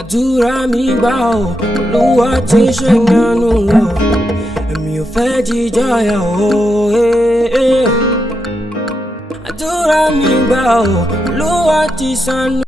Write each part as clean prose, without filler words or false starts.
àdúrà mi gbà ọ́, Olúwa ti ṣe ìyanu ọ́, èmi ò fẹ́ jíjọ́yà ọ́. Àdúrà mi gbà ọ́, Olúwa ti ṣàánú.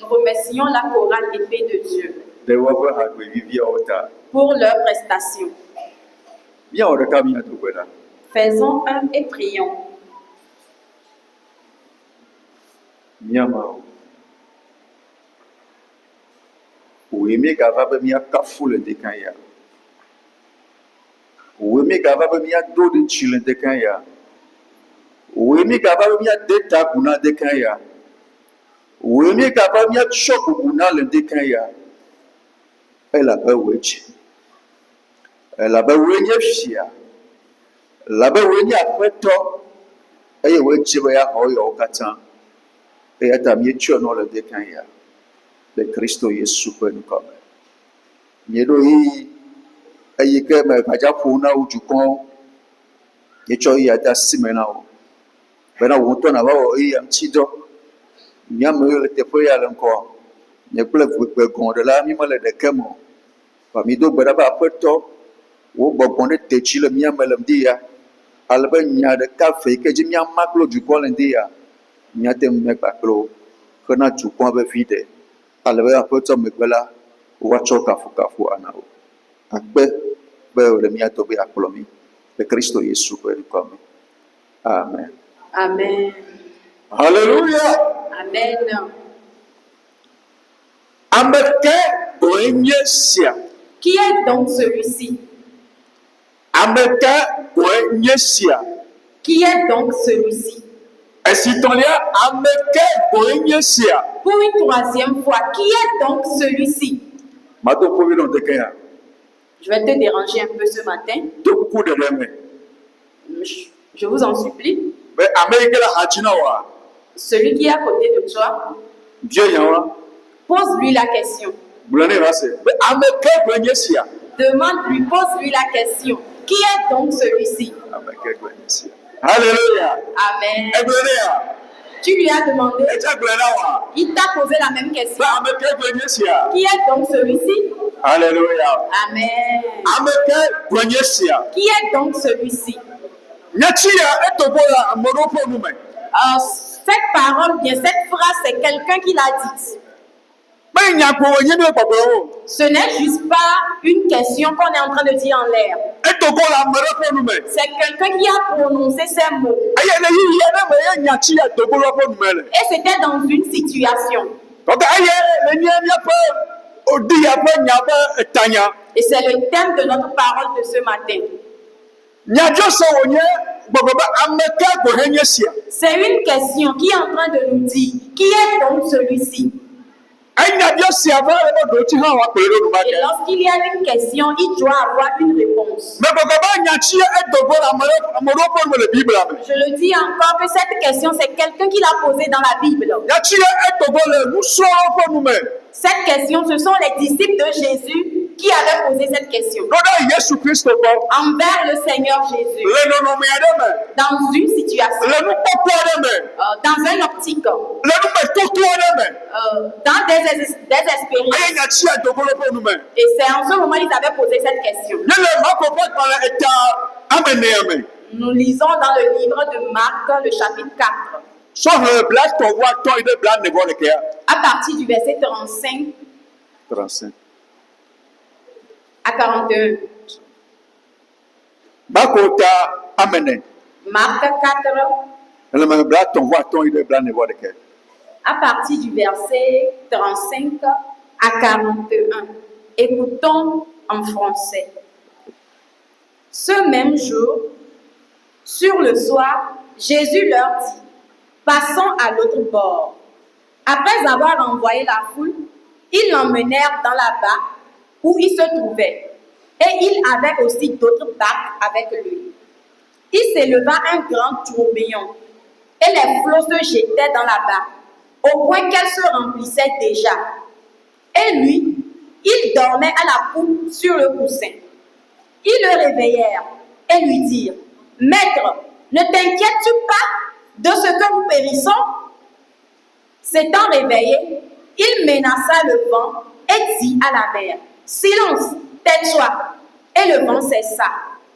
Nous remercions la chorale Épée de Dieu pour leur prestation. Faisons un et prions. Wemi gava be mia kafu le dekan ya. Wemi gava be mia do de chile dekan ya. Wemi gava be mia deta guna dekan ya. Wemi gava mia choku guna le dekan ya. Ela be wechi. Ela be wenye fia. La be wenye apeto. Eye wechi be ya hoyo katan. Eye ta mie chono le dekan ya. Le Cristo Yesu pe nous comme. Miedo yi ayike me kajapo na ujukon. Yecho yi ata simena o. Bena wonto na bawo yi amchido. Nyame le tepo ya lenko. Ne ple gbe gon de la mi male de kemo. Ba mi do gbeda ba peto. Wo gbogbon de techi le miame le mdia. Albe nya de kafe ke ji miam maklo jukon le ndia. Nya te me baklo. Kana jukon be vide. Alebe apeto megbela wacho kafu anao. Akbe be le miato be aklomi. Le Cristo Yesu pe comme. Amen. Amen. Hallelujah. Amen. Ameke boenyesia. Qui est donc celui-ci? Ameke boenyesia. Qui est donc celui-ci? Esitolia ameke boenyesia. Pour une troisième fois, qui est donc celui-ci? Je vais te déranger un peu ce matin. Je vous en supplie. Celui qui est à côté de toi, pose-lui la question. Demande-lui, pose-lui la question. Qui est donc celui-ci? Alléluia. Amen. Alléluia. Tu lui as demandé. Il t'a posé la même question. Qui est donc celui-ci? Alléluia. Amen. Qui est donc celui-ci? Cette parole, bien cette phrase, c'est quelqu'un qui l'a dite. Ce n'est juste pas une question qu'on est en train de dire en l'air. C'est quelqu'un qui a prononcé ces mots. Et c'était dans une situation. Et c'est le thème de notre parole de ce matin. C'est une question qui est en train de nous dire, qui est donc celui-ci? Et lorsqu'il y a une question, il doit avoir une réponse. Je le dis encore que cette question, c'est quelqu'un qui l'a posée dans la Bible. Cette question, ce sont les disciples de Jésus qui avaient posé cette question. Envers le Seigneur Jésus. Dans une situation. Dans un optique. Dans des expériences. Et c'est en ce moment qu'ils avaient posé cette question. Nous lisons dans le livre de Marc, le chapitre 4. À partir du verset 35 à 41. Marc 4. À partir du verset 35 à 41. Écoutons en français. Ce même jour, sur le soir, Jésus leur dit: passons à l'autre bord. Après avoir envoyé la foule, ils l'emmenèrent dans la barque où il se trouvait. Et il avait aussi d'autres barques avec lui. Il s'éleva un grand tourbillon, et les flots se jetaient dans la barque, au point qu'elle se remplissait déjà. Et lui, il dormait à la poupe sur le coussin. Ils le réveillèrent et lui dirent: Maître, ne t'inquiètes-tu pas de ce que nous périssons? S'étant réveillé, il menaça le vent et dit à la mer: Silence, tais-toi. Et le vent cessa,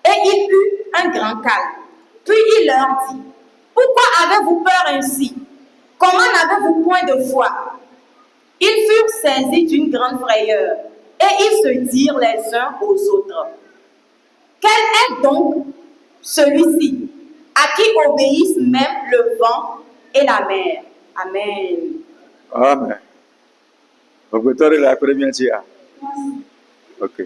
et il eut un grand calme. Puis il leur dit: Pourquoi avez-vous peur ainsi? Comment n'avez-vous point de foi? Ils furent saisis d'une grande frayeur et ils se dirent les uns aux autres: quel est donc celui-ci à qui obéissent même le vent et la mer? Amen. Amen. Donc, vous avez la première tia. Ok.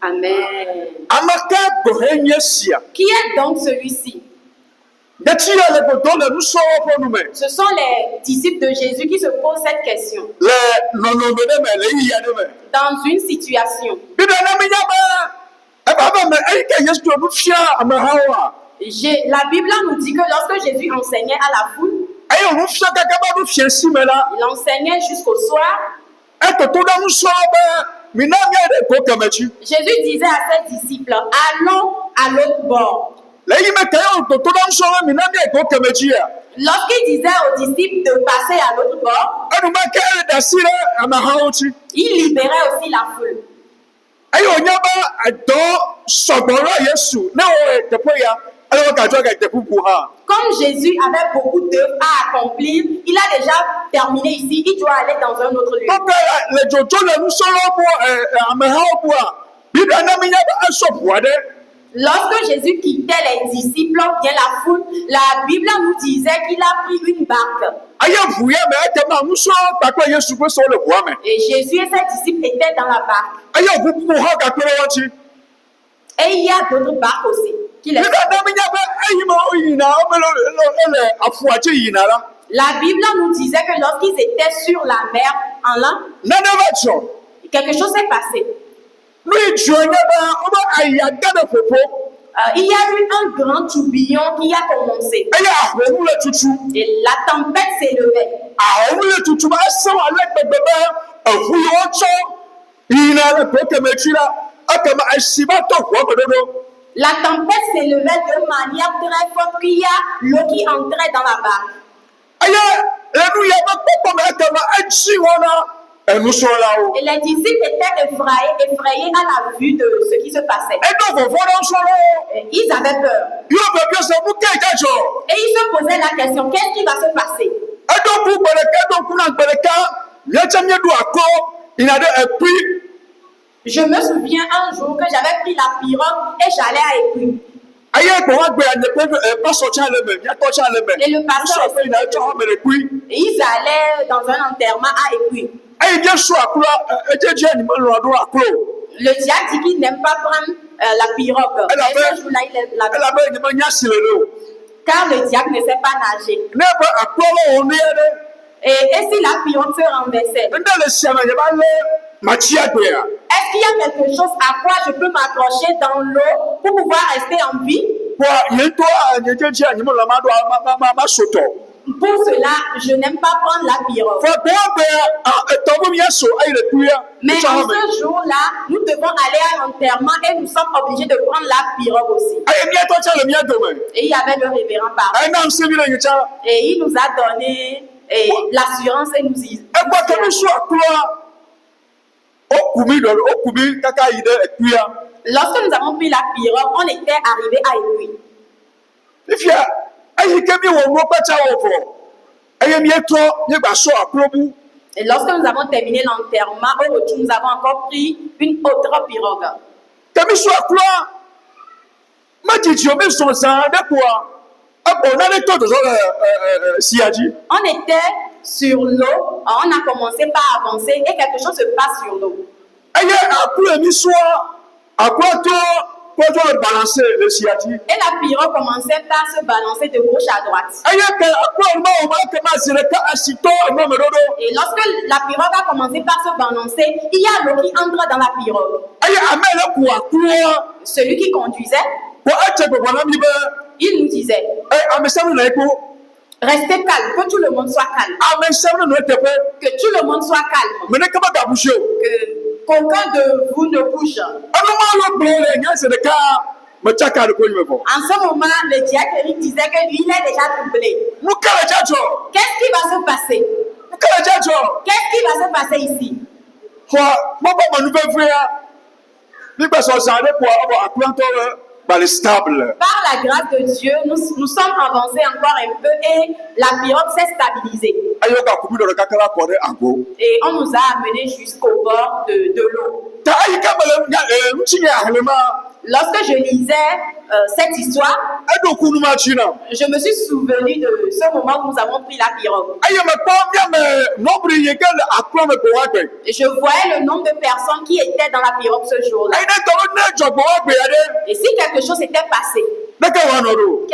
Amen. Amaka Bohenya Sia. Qui est donc celui-ci? Datia le bodon le nous sommes pour nous. Ce sont les disciples de Jésus qui se posent cette question. Le non non mais le y a de mais. Dans une situation. La Bible nous dit que lorsque Jésus enseignait à la foule, il enseignait jusqu'au soir. Jésus disait à ses disciples: allons à l'autre bord. Lorsqu'il disait aux disciples de passer à l'autre bord, il libérait aussi la foule. Comme Jésus avait beaucoup d'œuvres à accomplir, il a déjà terminé ici, il doit aller dans un autre lieu. Lorsque Jésus quittait les disciples, bien la foule, la Bible nous disait qu'il a pris une barque. Et Jésus et ses disciples étaient dans la barque. Et il y a d'autres barques aussi. La Bible nous disait que lorsqu'ils étaient sur la mer en l'an, quelque chose s'est passé. Il y a eu un grand tourbillon qui a commencé. Et la tempête s'élevait. La tempête s'élevait de manière très forte qu'il y a l'eau qui entrait dans la barque. Et les disciples étaient effrayés à la vue de ce qui se passait. Et ils avaient peur. Et ils se posaient la question: qu'est-ce qui va se passer? Je me souviens un jour que j'avais pris la pirogue et j'allais à Épui. Et le pasteur, et ils allaient dans un enterrement à Épui. Le diacre dit qu'il n'aime pas prendre la pirogue. Et ce jour-là, il car le diacre ne sait pas nager. Et si la pirogue se renversait, est-ce qu'il y a quelque chose à quoi je peux m'accrocher dans l'eau pour pouvoir rester en vie? Pour Pour cela, je n'aime pas prendre la pirogue. Fa bɛɛ tɔbɔ mi yɛ so ayi le kuya. Mais en ce jour-là, nous devons aller à l'enterrement et nous sommes obligés de prendre la pirogue aussi. Ayi mi yɛ tɔ cɛ le mi yɛ dome. Et il y avait le révérend papa. Ayi n'an se mi le yi ca. Et il nous a donné l'assurance et nous dit. Ɛgbɛ tɔbi so akura. O kumi kaka yi de kuya. Lorsque nous avons pris la pirogue, on était arrivé à Epui. Ifia ayi kemi wɔ mo kpɛtɛ wɔ fɔ. Ayi mi yɛ tɔ ne gba so akuro bu. Et lorsque nous avons terminé l'enterrement, au retour, nous avons encore pris une autre pirogue. Kemi so akura. Ma jiji o mi sɔn san de kuwa. Abo na ne tɔ tɔtɔ siyaji. On était sur l'eau, on a commencé par avancer et quelque chose se passe sur l'eau. Ayi akura mi so akura to kɔjɔ balancer le siyaji. Et la pirogue commençait par se balancer de gauche à droite. Ayi kɛ akura ma o ma kɛ ma zere ka asitɔ ɛmɛ mɛ dodo. Et lorsque la pirogue a commencé par se balancer, il y a l'eau qui entre dans la pirogue. Ayi ame le ku akura. Celui qui conduisait, Ko ete gbogbo na mi bɛ. il nous disait, Ame sɛbɛn na eko. restez calme, que tout le monde soit calme. Ame sɛbɛn na ete fɛ. Que tout le monde soit calme. Mɛ ne kaba ka boucher o. Qu'aucun de vous ne bouge. Ɔno ma lo gblɔ le nya se ɖeka me tsaka de ko yi me fɔ. En ce moment, le diacre Eric disait que lui, il est déjà troublé. Nu ka le dza dzɔ. Qu'est-ce qui va se passer? Nu ka le dza dzɔ. Qu'est-ce qui va se passer ici? Xɔ mɔbɔ mɔnu fɛfɛ ya. Nígbà sɔ zan de ko ɔbɔ akulantɔ le bali stable. Par la grâce de Dieu, nous sommes avancés encore un peu et la pirogue s'est stabilisée. Ayi o ka kubi dɔ de kaka la kɔ ɖe ago. Et on nous a amenés jusqu'au bord de l'eau. Ta ayi ka mele ŋutsi nye ahlema. Lorsque je lisais cette histoire, Eɖo kunu ma tsi na. je me suis souvenu de ce moment où nous avons pris la pirogue. Ayi me kpɔ miame nɔbri yi ke le akplɔ me ko wa gbe. Et je voyais le nombre de personnes qui étaient dans la pirogue ce jour-là. Ayi ne tɔwo ne dzɔgbɔ wa gbe ya ɖe. Et si quelque chose s'était passé, Ne ke wa nɔ ɖo.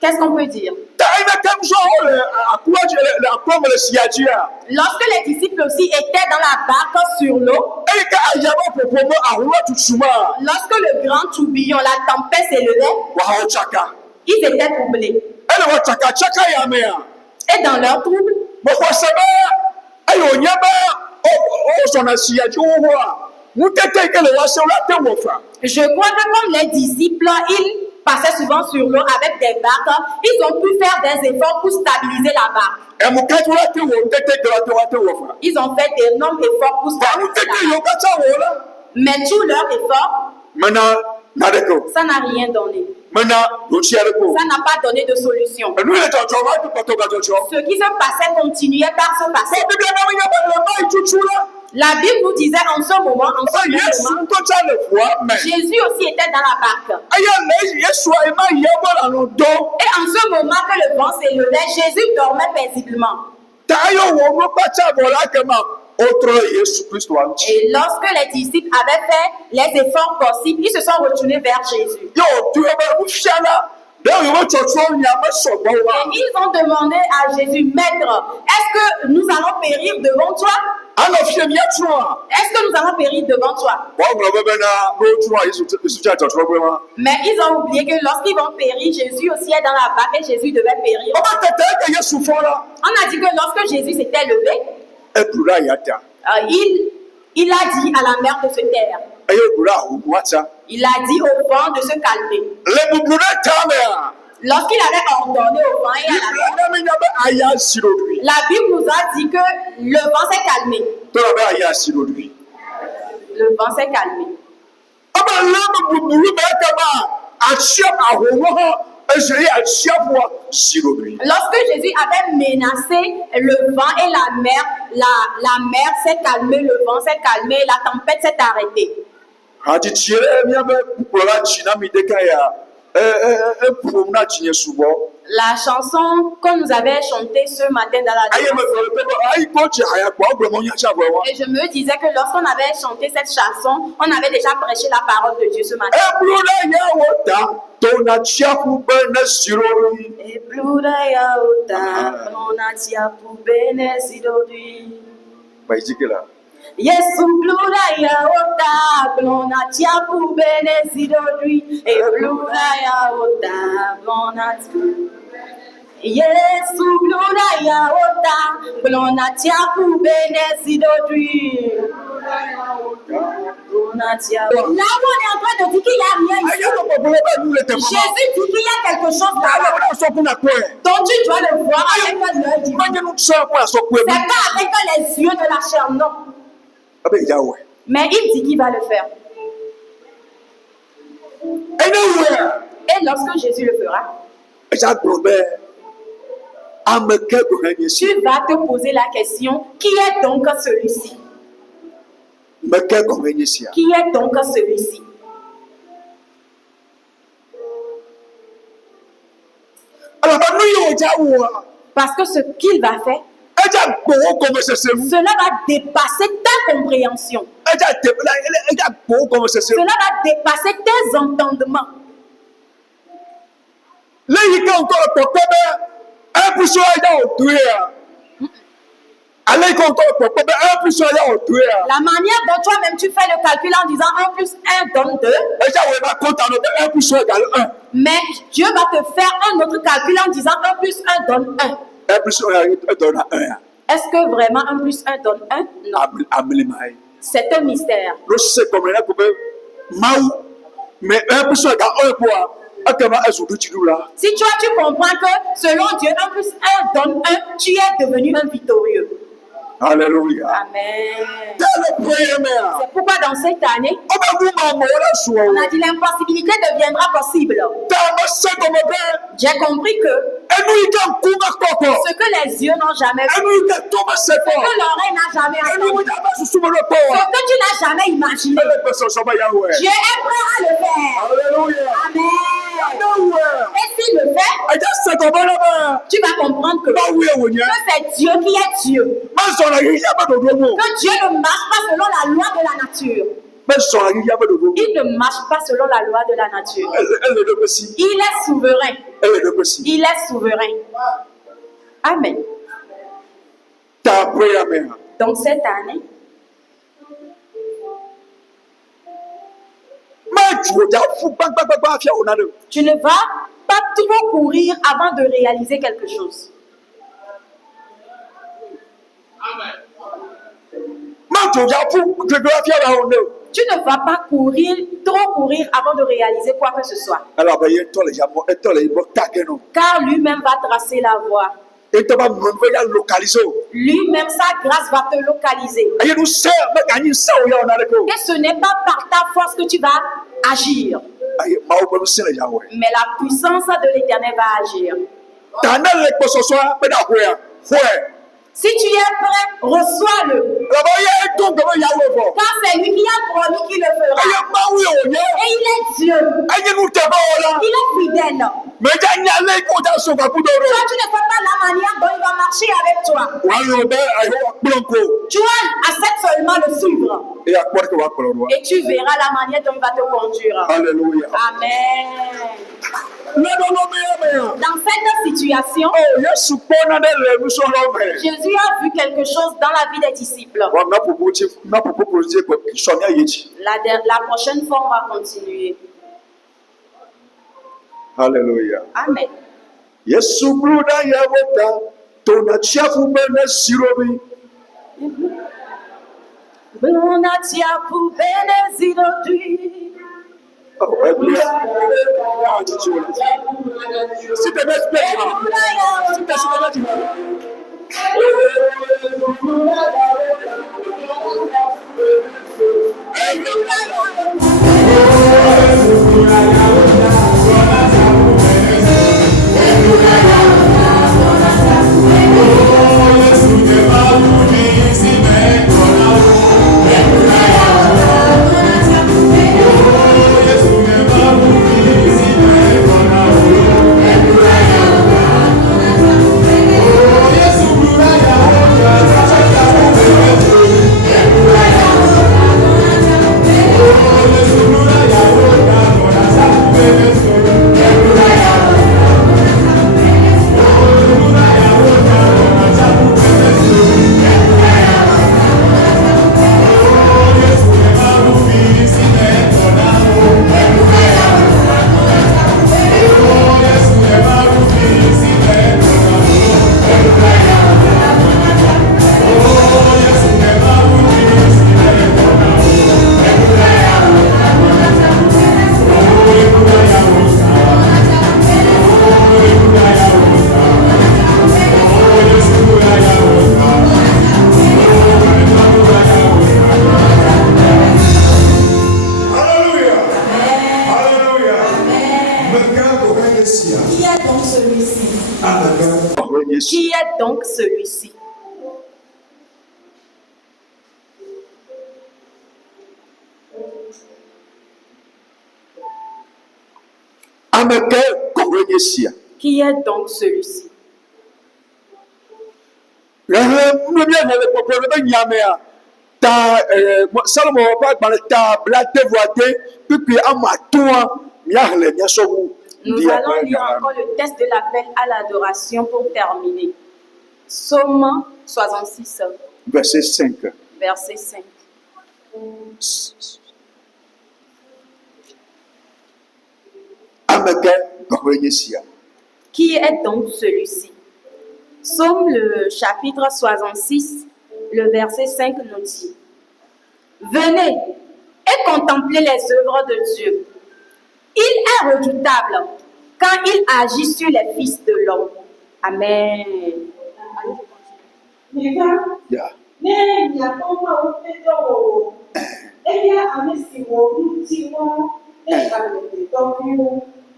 qu'est-ce qu'on peut dire? Ta ayi ne ke musɔ wo le akplɔ dzi le akplɔ me le sia dzia. Lorsque les disciples aussi étaient dans la barque sur l'eau, Eyi ke ayaba ƒoƒo me aholo tutu ma. lorsque le grand tourbillon, la tempête s'élevait, Wahawo tsaka. ils étaient troublés. Ele wɔ tsaka ya mea. Et dans leur trouble, Mexɔse be eye wònye be wo zɔna sia dzi wowoa. Nutete yi ke le woase la te wɔ fa. je crois que comme les disciples, ils passaient souvent sur l'eau avec des barques, ils ont pu faire des efforts pour stabiliser la barque. Emukatu la te wɔ nutete de la te wɔ fa. Ils ont fait d'énormes efforts pour Ba stabiliser nutete la yiwo barque. katã wɔ la. Mais tout leur effort, Mena naɖeke o. ça n'a rien donné. Mena ɖosi aɖeke o. Ça n'a pas donné de solution. Enu le dzɔdzɔ va tu kpɔtɔ gadzɔdzɔ. Ce qui se passait continuait par se Bɔn passer. bibi na mi nye be le ma yi tutu la. La Bible nous disait en ce moment, Ɔ Yesu ŋutɔ tsa le ʋua me. Jésus aussi était dans la barque. Eya le Yesua ema yi eƒe lalo dɔ. Et en ce moment que le vent s'élevait, Jésus dormait paisiblement. Ta eya wɔ nu kpatsa bɔ la kema wotrɔ Yesu Kristo wa ŋuti. Et lorsque les disciples avaient fait les efforts possibles, ils se sont retournés vers Jésus. Ye wòtu ebe nufiala ɖe yewo tsɔtsɔ nya me sɔgbɔ wa. Et ils ont demandé à Jésus, Maître, est-ce que nous allons périr devant toi? Anɔ fie míatrɔa. Est-ce que nous allons périr devant toi? Wɔgblɔ be bena ne wotrɔa Yesu tsa tsɔtsɔ gbe ma. Mais ils ont oublié que lorsqu'ils vont périr, Jésus aussi est dans la barque et Jésus devait périr. Wɔba tete eke Yesu fɔ la. On a dit que lorsque Jésus s'était levé, Eku ɖe ayata. il a dit à la mer de se taire. Eye woku ɖe ahomua tsa. Il a dit au vent de se calmer. Le bublu ɖe tamea. Lorsqu'il avait ordonné au vent et à la mer, Ne mi nya be aya si ɖoɖoe. la Bible nous a dit que le vent s'est calmé. Tɔrɔ be aya si ɖoɖoe. Le vent s'est calmé. Ebe le me bublu be ekema atsiaƒu ahomo hã eze ye atsiaƒua si ɖoɖoe. Lorsque Jésus avait menacé le vent et la mer s'est calmée, le vent s'est calmé, la tempête s'est arrêtée. Hatsitsi ɖe míabe kplɔla dzi na mi ɖeka ya eƒom na dzinye subɔ. La chanson qu'on nous avait chantée ce matin dans la Ayi me dévotion, fɔ be ayi kɔ dze haya kpɔ egblɔ mɔ nyatsa vɔ wa. et je me disais que lorsqu'on avait chanté cette chanson, on avait déjà prêché la parole de Dieu ce matin. Eblu ɖe yawo ta to na tsiaƒu be ne si ɖoɖoe. Bayi dzi ke la. Yesu blura ya ota blona tiapu bene sidodui e blura ya ota blona Yesu bluna ya ota, blona tia pou benesi d'odui. Là où on est en train de dire qu'il y a rien ici, Jésus dit qu'il y a quelque chose là-bas. Donc tu dois le voir avec l'œil divin. C'est pas avec les yeux de la chair, non. Mais il dit qu'il va le faire. Et lorsque Jésus le fera, tu vas te poser la question, qui est donc celui-ci? Qui est donc celui-ci? Parce que ce qu'il va faire, cela va dépasser ta compréhension. Cela va dépasser tes entendements. La manière dont toi-même tu fais le calcul en disant 1 plus 1 donne 2. Mais Dieu va te faire un autre calcul en disant 1 plus 1 donne 1. Est-ce que vraiment 1 plus 1 donne 1? Non. C'est un mystère. Mais 1 plus 1 égale 1 si toi tu comprends que selon Dieu 1 plus 1 donne 1, tu es devenu un victorieux. Alléluia. Amen. C'est pourquoi dans cette année, on a dit l'impossibilité deviendra possible. J'ai compris que ce que les yeux n'ont jamais vu, ce que l'oreille n'a jamais entendu, ce que tu n'as jamais imaginé, Dieu est prêt à le faire. Alléluia. Amen. Et s'il le fait, tu vas comprendre que c'est Dieu qui est Dieu. Que Dieu ne marche pas selon la loi de la nature. Il ne marche pas selon la loi de la nature. Il est souverain. Il est souverain. Amen. Donc cette année, tu ne vas pas trop courir avant de réaliser quelque chose. Tu ne vas pas trop courir avant de réaliser quoi que ce soit. Car lui-même va tracer la voie. Lui-même, sa grâce va te localiser. Et ce n'est pas par ta force que tu vas agir. Mais la puissance de l'Éternel va agir. Si tu es prêt, reçois-le. Car c'est lui qui a promis qu'il le fera. Et il est Dieu. Il est fidèle. Toi, tu ne sais pas la manière dont il va marcher avec toi. Tu acceptes seulement le suivre. Et tu verras la manière dont il va te conduire. Alléluia. Amen. Dans cette situation, Jésus a vu quelque chose dans la vie des disciples. La prochaine fois, on va continuer. Alléluia. Amen. Yesu bruda yawota tonachafu bene sirobi. Bonachafu bene sirobi. Si te mets Qui est donc celui-ci? Ọ̀rọ̀ Yesu. Qui est donc celui-ci? Ameke ọ̀rọ̀ Yesu a. Qui est donc celui-ci? Mmiri na le kpɔkpɔ ne be nyame a ta Salomo ƒe agbalẽ ta bladevoade kpekpe ame atɔ̃a míaxlẽ míasɔwu. Nous allons lire encore le texte de l'appel à l'adoration pour terminer. Psaume 66, Verset 5. verset 5. Ameke ọ̀rọ̀ Yesu a. Qui est donc celui-ci? Psaume le chapitre 66, le verset 5 nous dit: Venez et contemplez les œuvres de Dieu. Il est redoutable quand il agit sur les fils de l'homme. Amen. Yeah.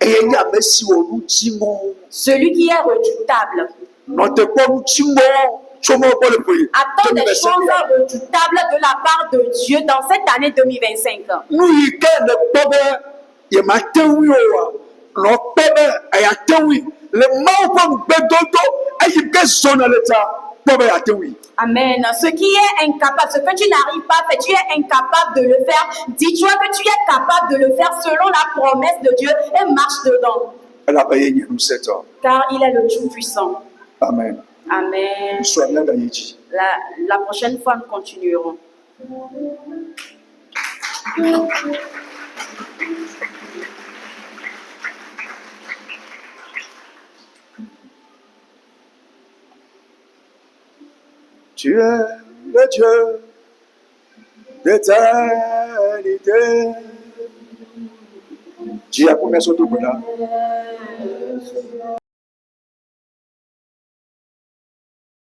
Eye nye ame si wɔ nu dziŋɔ. Celui qui est redoutable Nɔte kpɔ nu dziŋɔ tso mɔ gbɔ le ƒe. attend des choses redoutables de la part de Dieu dans cette année 2025. Nu yi ke le kpɔ be yemate ŋui oa, nɔ kpɔ be eyate ŋui le Mawu ƒe ŋugbedodo eyi ke zɔna le ta kpɔ be yate ŋui. Amen. Ce qui est incapable, ce que tu n'arrives pas à faire, tu es incapable de le faire. Dis-toi que tu es capable de le faire selon la promesse de Dieu et marche dedans. Elabe ye nye ŋusẽtɔ. Car il est le Tout-Puissant. Amen. Amen. Nusrɔ̃ mía ga yi dzi. La prochaine fois, nous continuerons. Tu es le Dieu d'éternité. Dieu a combien de temps?